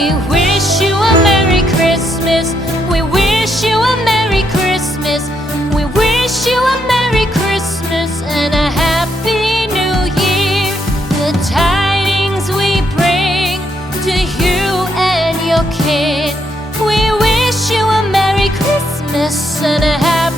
We wish you a Merry Christmas. We wish you a Merry Christmas. We wish you a Merry Christmas and a Happy New Year. The tidings we bring to you and your kid. We wish you a Merry Christmas and a Happy